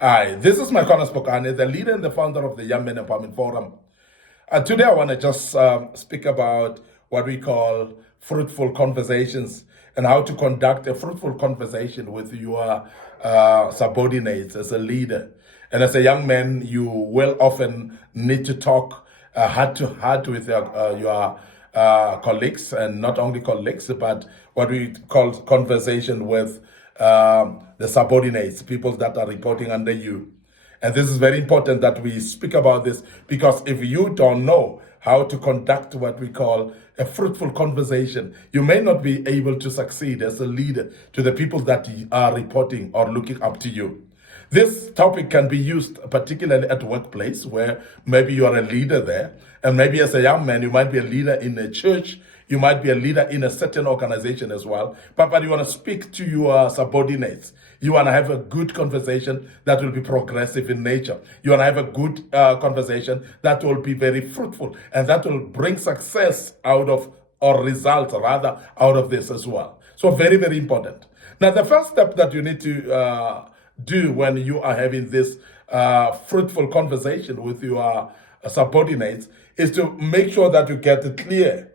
Hi, this is Micornus Phokane, the leader and the founder of the Young Men Empowerment Forum. Today, I want to just speak about what we call fruitful conversations and how to conduct a fruitful conversation with your subordinates as a leader. And as a young man, you will often need to talk heart to heart with your colleagues, and not only colleagues, but what we call conversation with the subordinates, people that are reporting under you. And this is very important that we speak about this, because if you don't know how to conduct what we call a fruitful conversation, you may not be able to succeed as a leader to the people that are reporting or looking up to you. This topic can be used particularly at workplace, where maybe you are a leader there, and maybe as a young man, you might be a leader in a church, you might be a leader in a certain organization as well, but you want to speak to your subordinates. You want to have a good conversation that will be progressive in nature. You want to have a good conversation that will be very fruitful, and that will bring success out of, or results rather, out of this as well. So very, very important. Now, the first step that you need to do when you are having this fruitful conversation with your subordinates is to make sure that you get it clear.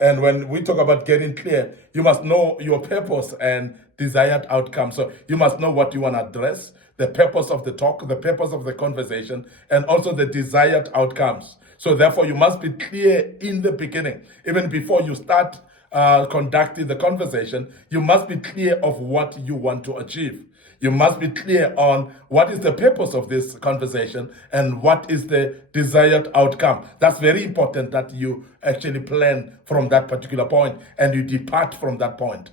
And when we talk about getting clear, you must know your purpose and desired outcome. So you must know what you want to address, the purpose of the talk, the purpose of the conversation, and also the desired outcomes. So therefore, you must be clear in the beginning. Even before you start conducting the conversation, you must be clear of what you want to achieve. You must be clear on what is the purpose of this conversation and what is the desired outcome. That's very important, that you actually plan from that particular point and you depart from that point.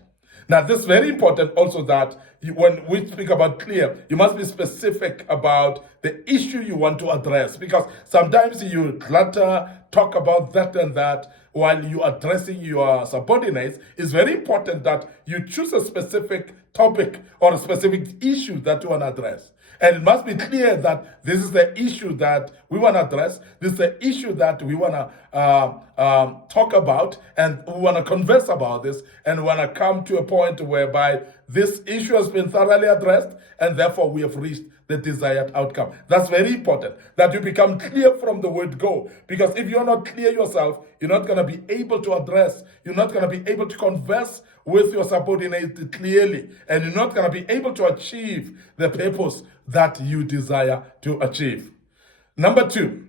Now, this is very important also, that when we speak about clear, you must be specific about the issue you want to address, because sometimes you clutter, talk about that and that while you are addressing your subordinates. It's very important that you choose a specific topic or a specific issue that you want to address. And it must be clear that this is the issue that we want to address. This is the issue that we want to talk about, and we want to converse about this, and we want to come to a point whereby this issue has been thoroughly addressed, and therefore we have reached the desired outcome. That's very important, that you become clear from the word go, because if you're not clear yourself, you're not going to be able to address, you're not going to be able to converse with your subordinate clearly, and you're not going to be able to achieve the purpose that you desire to achieve. Number two,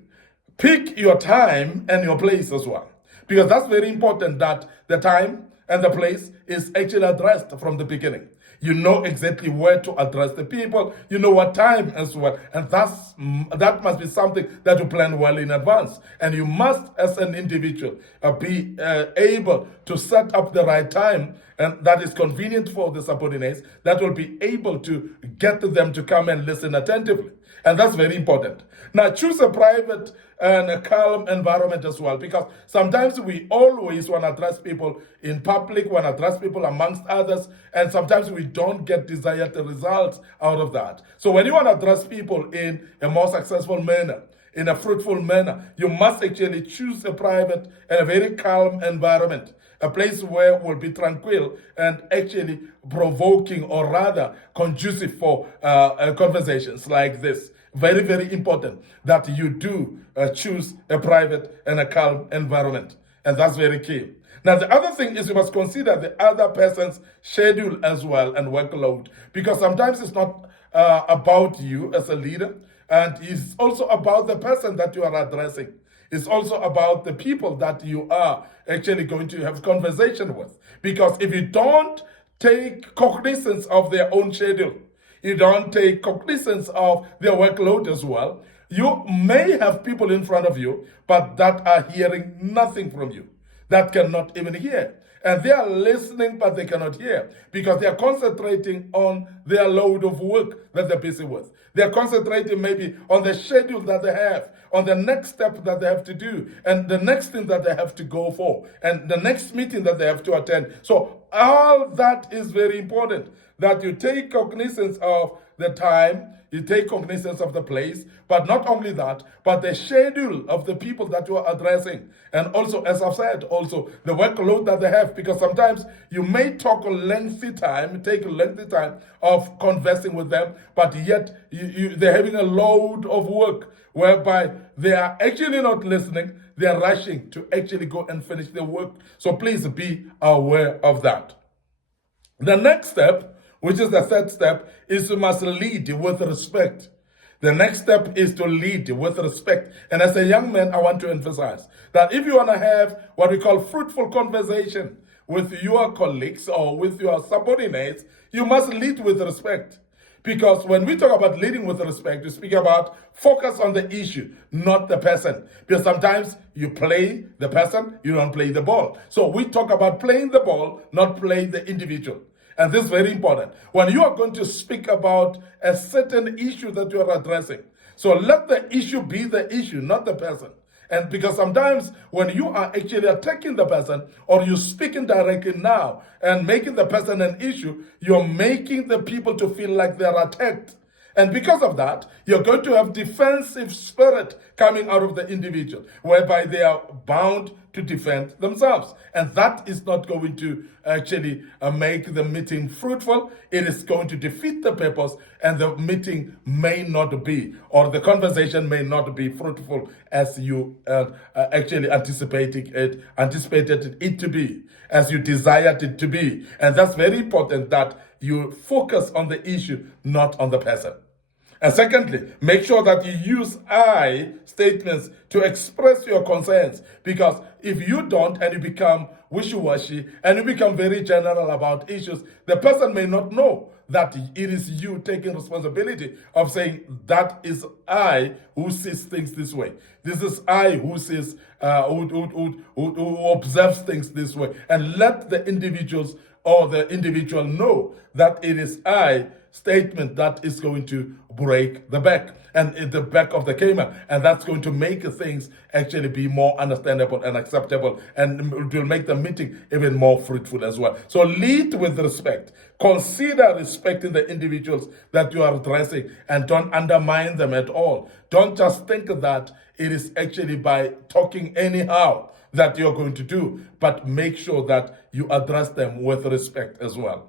pick your time and your place as well, because that's very important, that the time and the place is actually addressed from the beginning. You know exactly where to address the people. You know what time as well. And that must be something that you plan well in advance. And you must, as an individual, be able to set up the right time, and that is convenient for the subordinates, that will be able to get them to come and listen attentively. And that's very important. Now, choose a private and a calm environment as well, because sometimes we always want to address people in public, want to address people amongst others, and sometimes we don't get desired results out of that. So when you want to address people in a more successful manner, in a fruitful manner, you must actually choose a private and a very calm environment, a place where it will be tranquil and actually provoking, or rather conducive for conversations like this. Very, very important that you do choose a private and a calm environment. And that's very key. Now, the other thing is you must consider the other person's schedule as well and workload, because sometimes it's not about you as a leader, and it's also about the person that you are addressing. It's also about the people that you are actually going to have conversation with. Because if you don't take cognizance of their own schedule, you don't take cognizance of their workload as well, you may have people in front of you, but that are hearing nothing from you, that cannot even hear. And they are listening, but they cannot hear, because they are concentrating on their load of work that they're busy with. They are concentrating maybe on the schedule that they have, on the next step that they have to do, and the next thing that they have to go for, and the next meeting that they have to attend. So all that is very important, that you take cognizance of the time, you take cognizance of the place, but not only that, but the schedule of the people that you are addressing. And also, as I've said, also the workload that they have, because sometimes you may take a lengthy time of conversing with them, but yet they're having a load of work whereby they are actually not listening, they are rushing to actually go and finish their work. So please be aware of that. The next step, which is the third step, is you must lead with respect. The next step is to lead with respect. And as a young man, I want to emphasize that if you want to have what we call fruitful conversation with your colleagues or with your subordinates, you must lead with respect. Because when we talk about leading with respect, we speak about focus on the issue, not the person. Because sometimes you play the person, you don't play the ball. So we talk about playing the ball, not playing the individual. And this is very important. When you are going to speak about a certain issue that you are addressing, so let the issue be the issue, not the person. And because sometimes when you are actually attacking the person or you're speaking directly now and making the person an issue, you're making the people to feel like they're attacked. And because of that, you're going to have defensive spirit coming out of the individual, whereby they are bound to defend themselves. And that is not going to actually make the meeting fruitful. It is going to defeat the purpose, and the meeting may not be, or the conversation may not be fruitful as you actually anticipated it to be, as you desired it to be. And that's very important, that you focus on the issue, not on the person. And secondly, make sure that you use I statements to express your concerns. Because if you don't and you become wishy-washy and you become very general about issues, the person may not know that it is you taking responsibility of saying, that is I who sees things this way. This is I who sees, who observes things this way. And let the individuals or the individual know that it is I statement that is going to break the back and in the back of the cayman, and that's going to make things actually be more understandable and acceptable, and it will make the meeting even more fruitful as well. So lead with respect. Consider respecting the individuals that you are addressing and don't undermine them at all. Don't just think that it is actually by talking anyhow that you're going to do, but make sure that you address them with respect as well.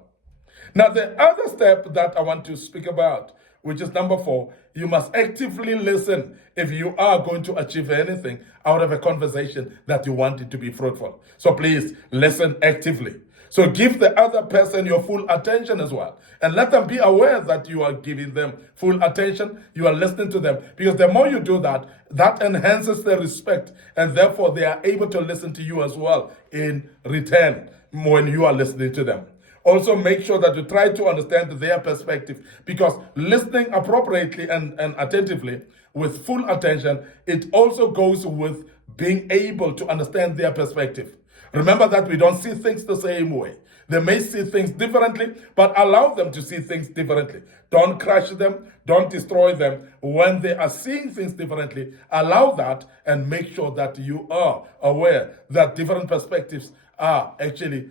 Now, the other step that I want to speak about, which is number 4, you must actively listen if you are going to achieve anything out of a conversation that you want it to be fruitful. So please listen actively. So give the other person your full attention as well. And let them be aware that you are giving them full attention, you are listening to them. Because the more you do that, that enhances their respect. And therefore, they are able to listen to you as well in return when you are listening to them. Also, make sure that you try to understand their perspective, because listening appropriately and attentively with full attention, it also goes with being able to understand their perspective. Remember that we don't see things the same way. They may see things differently, but allow them to see things differently. Don't crush them, don't destroy them. When they are seeing things differently, allow that and make sure that you are aware that different perspectives are actually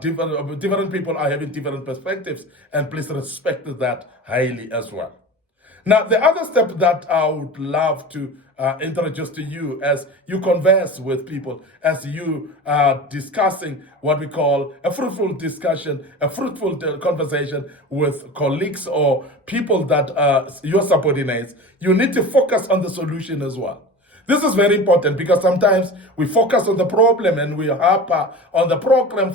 different people are having different perspectives, and please respect that highly as well. Now, the other step that I would love to introduce to you as you converse with people, as you are discussing what we call a fruitful discussion, a fruitful conversation with colleagues or people that are your subordinates, you need to focus on the solution as well. This is very important, because sometimes we focus on the problem and we harp on the problem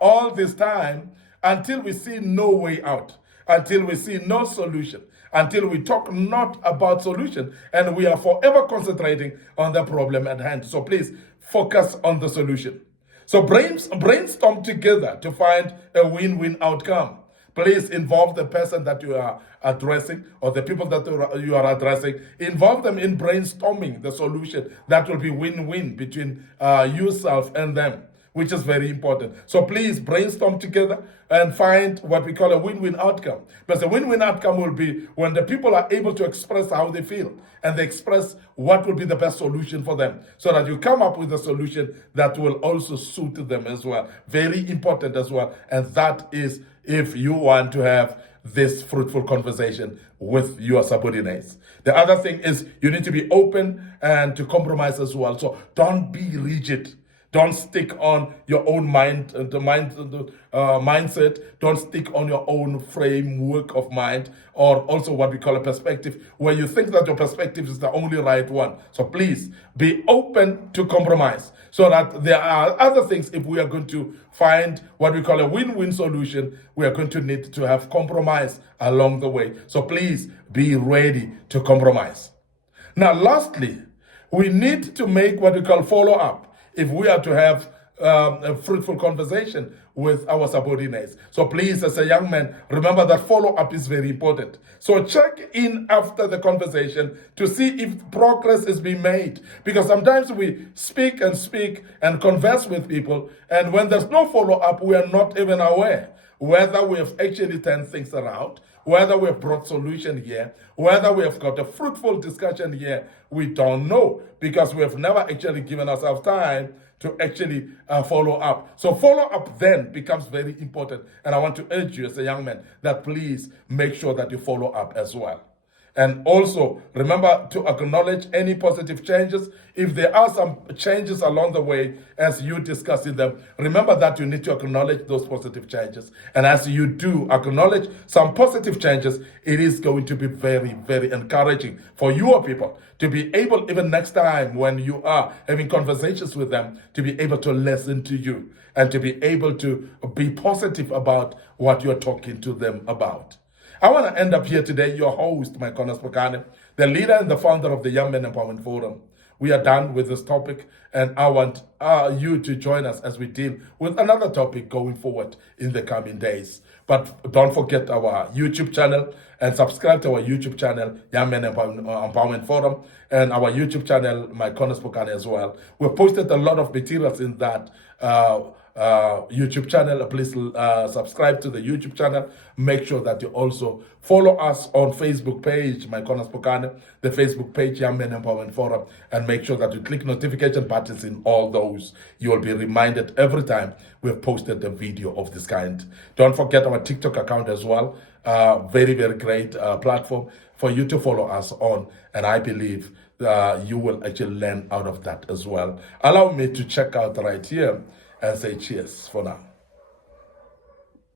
all this time until we see no way out, until we see no solution, until we talk not about solution, and we are forever concentrating on the problem at hand. So please focus on the solution. So brainstorm together to find a win-win outcome. Please involve the person that you are addressing, or the people that you are addressing. Involve them in brainstorming the solution that will be win-win between yourself and them, which is very important. So please brainstorm together and find what we call a win-win outcome. Because a win-win outcome will be when the people are able to express how they feel, and they express what will be the best solution for them, so that you come up with a solution that will also suit them as well. Very important as well. And that is if you want to have this fruitful conversation with your subordinates. The other thing is you need to be open and to compromise as well. So don't be rigid. Don't stick on your own mindset. Don't stick on your own framework of mind, or also what we call a perspective, where you think that your perspective is the only right one. So please be open to compromise, so that there are other things. If we are going to find what we call a win-win solution, we are going to need to have compromise along the way. So please be ready to compromise. Now, lastly, we need to make what we call follow-up if we are to have a fruitful conversation with our subordinates. So please, as a young man, remember that follow-up is very important. So check in after the conversation to see if progress is being made. Because sometimes we speak and converse with people, and when there's no follow-up, we are not even aware whether we have actually turned things around, whether we have brought solution here, whether we have got a fruitful discussion here. We don't know, because we have never actually given ourselves time to actually follow up. So follow up then becomes very important. And I want to urge you as a young man that please make sure that you follow up as well. And also, remember to acknowledge any positive changes. If there are some changes along the way, as you discussing them, remember that you need to acknowledge those positive changes. And as you do acknowledge some positive changes, it is going to be very, very encouraging for your people to be able, even next time when you are having conversations with them, to be able to listen to you and to be able to be positive about what you're talking to them about. I want to end up here today, your host, Micornus Phokane, the leader and the founder of the Young Men Empowerment Forum. We are done with this topic, and I want you to join us as we deal with another topic going forward in the coming days. But don't forget our YouTube channel and subscribe to our YouTube channel, Young Men Empowerment Forum, and our YouTube channel, Micornus Phokane as well. We've posted a lot of materials in that YouTube channel. Please subscribe to the YouTube channel. Make sure that you also follow us on Facebook page, Micornus Phokane, the Facebook page, Young Men Empowerment Forum, and make sure that you click notification buttons in all those. You will be reminded every time we've posted a video of this kind. Don't forget our TikTok account as well. Very, very great platform for you to follow us on, and I believe you will actually learn out of that as well. Allow me to check out right here and say cheers for now.